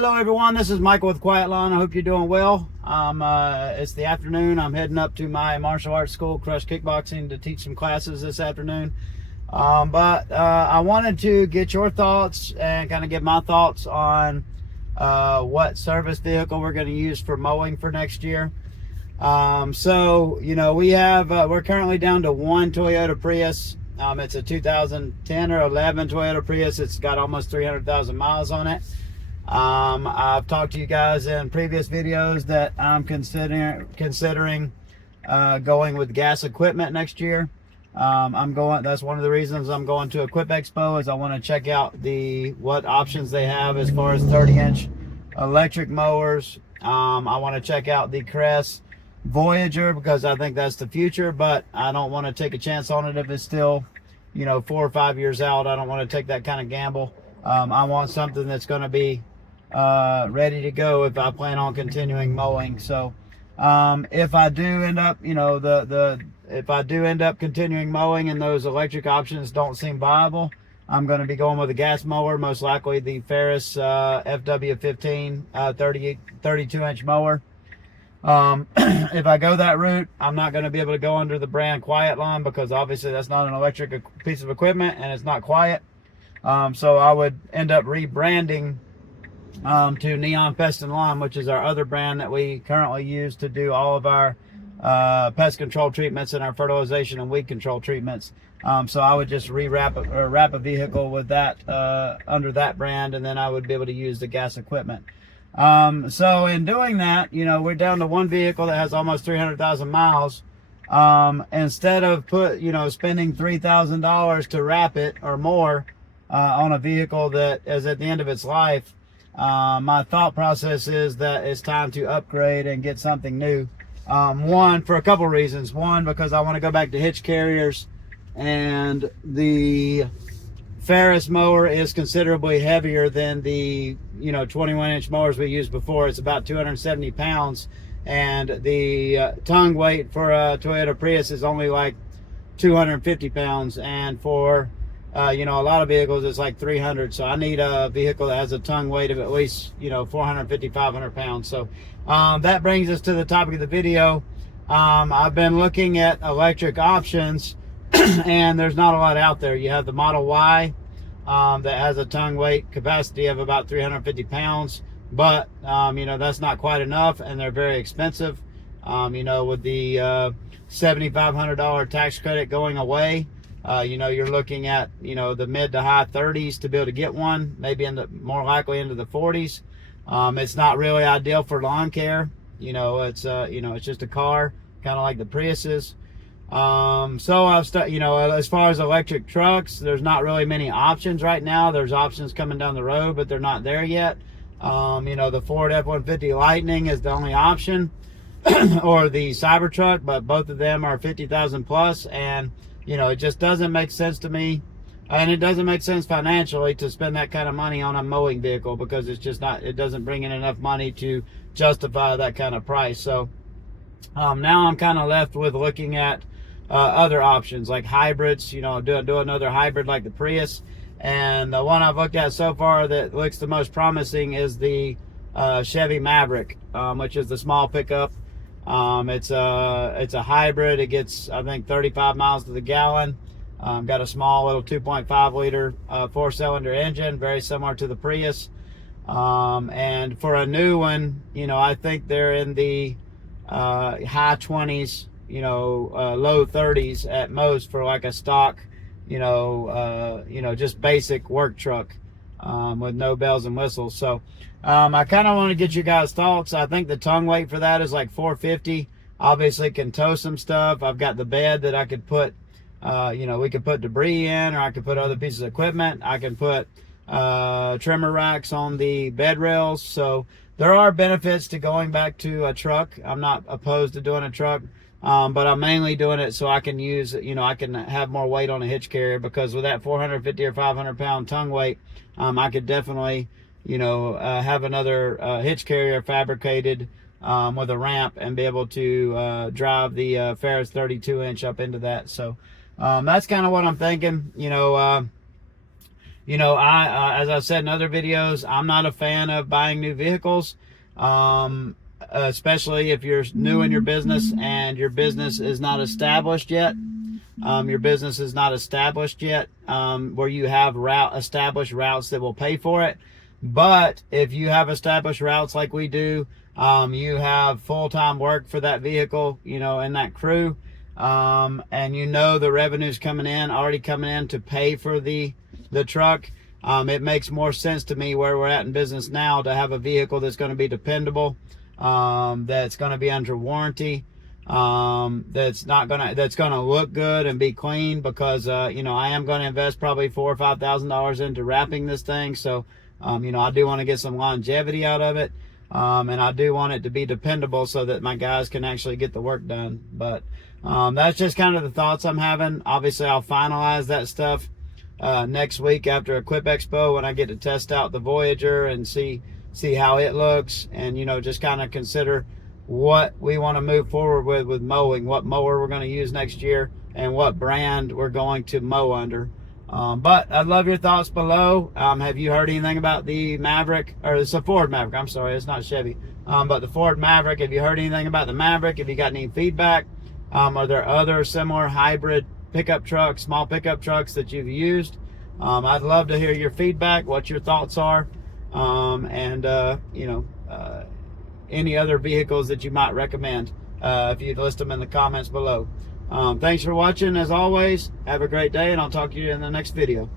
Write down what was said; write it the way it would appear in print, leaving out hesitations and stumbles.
Hello everyone, this is Michael with Quiet Lawn. I hope you're doing well. It's the afternoon. I'm heading up to my martial arts school, Crush Kickboxing, to teach some classes this afternoon. I wanted to get your thoughts and kind of give my thoughts on what service vehicle we're going to use for mowing for next year. We're currently down to one Toyota Prius. It's a 2010 or 11 Toyota Prius. It's got almost 300,000 miles on it. I've talked to you guys in previous videos that I'm considering going with gas equipment next year. That's one of the reasons I'm going to Equip Expo, is I want to check out what options they have as far as 30-inch electric mowers. I want to check out the Crest Voyager because I think that's the future, but I don't want to take a chance on it if it's still, 4 or 5 years out. I don't want to take that kind of gamble. I want something that's going to be ready to go if I plan on continuing mowing. So if I do end up, if I do end up continuing mowing and those electric options don't seem viable, I'm going to be going with a gas mower, most likely the Ferris FW15 32-inch mower. If I go that route, I'm not going to be able to go under the brand Quiet Lawn because obviously that's not an electric piece of equipment and it's not quiet. So I would end up rebranding to Neon Pest and Lawn, which is our other brand that we currently use to do all of our pest control treatments and our fertilization and weed control treatments. So I would just wrap a vehicle with that under that brand, and then I would be able to use the gas equipment. So in doing that, we're down to one vehicle that has almost 300,000 miles. Instead of spending $3,000 to wrap it or more on a vehicle that is at the end of its life, my thought process is that it's time to upgrade and get something new. One, for a couple reasons. One, because I want to go back to hitch carriers, and the Ferris mower is considerably heavier than the 21-inch mowers we used before. It's about 270 pounds, and the tongue weight for a Toyota Prius is only like 250 pounds, and for a lot of vehicles it's like 300. So I need a vehicle that has a tongue weight of at least 450, 500 pounds. So that brings us to the topic of the video. I've been looking at electric options and there's not a lot out there. You have the Model Y that has a tongue weight capacity of about 350 pounds, but that's not quite enough, and they're very expensive. With the $7,500 tax credit going away, you're looking at the mid to high 30s to be able to get one, maybe more likely into the 40s. It's not really ideal for lawn care. It's just a car, kind of like the Priuses. So as far as electric trucks, there's not really many options right now. There's options coming down the road, but they're not there yet. The Ford F-150 Lightning is the only option, or the Cybertruck, but both of them are 50,000 plus, and it just doesn't make sense to me, and it doesn't make sense financially to spend that kind of money on a mowing vehicle, because it's just not, it doesn't bring in enough money to justify that kind of price. So now I'm kind of left with looking at other options like hybrids, do another hybrid like the Prius. And the one I've looked at so far that looks the most promising is the Chevy Maverick, which is the small pickup. It's a hybrid. It gets, I think, 35 miles to the gallon. Got a small little 2.5 liter 4-cylinder engine, very similar to the Prius. And for a new one, I think they're in the high 20s, low 30s at most for like a stock, just basic work truck with no bells and whistles. So I kind of want to get you guys' thoughts. I think the tongue weight for that is like 450. Obviously can tow some stuff. I've got the bed that I could put, we could put debris in, or I could put other pieces of equipment. I can put trimmer racks on the bed rails. So there are benefits to going back to a truck. I'm not opposed to doing a truck. But I'm mainly doing it so I can use, I can have more weight on a hitch carrier, because with that 450 or 500 pound tongue weight, I could definitely, have another hitch carrier fabricated with a ramp and be able to drive the Ferris 32-inch up into that. So that's kind of what I'm thinking. you know, as I've said in other videos, I'm not a fan of buying new vehicles, especially if you're new in your business and your business is not established yet. Your business is not established yet, where you have established routes that will pay for it. But if you have established routes like we do, you have full-time work for that vehicle, you know, and that crew, and you know the revenue's already coming in to pay for the truck. It makes more sense to me where we're at in business now to have a vehicle that's going to be dependable, that's going to be under warranty, that's gonna look good and be clean, because you know, I am going to invest probably $4,000 or $5,000 into wrapping this thing. So you know, I do want to get some longevity out of it, and I do want it to be dependable so that my guys can actually get the work done. But that's just kind of the thoughts I'm having. Obviously, I'll finalize that stuff next week after Equip Expo, when I get to test out the Voyager and see how it looks, and you know, just kind of consider what we want to move forward with mowing, what mower we're going to use next year, and what brand we're going to mow under. But I'd love your thoughts below. Have you heard anything about the Maverick, or it's a Ford Maverick, I'm sorry, it's not Chevy, but the Ford Maverick? Have you heard anything about the Maverick? Have you got any feedback? Are there other similar hybrid pickup trucks, small pickup trucks that you've used? I'd love to hear your feedback, what your thoughts are, and you know, any other vehicles that you might recommend, if you'd list them in the comments below. Thanks for watching. As always, have a great day, and I'll talk to you in the next video.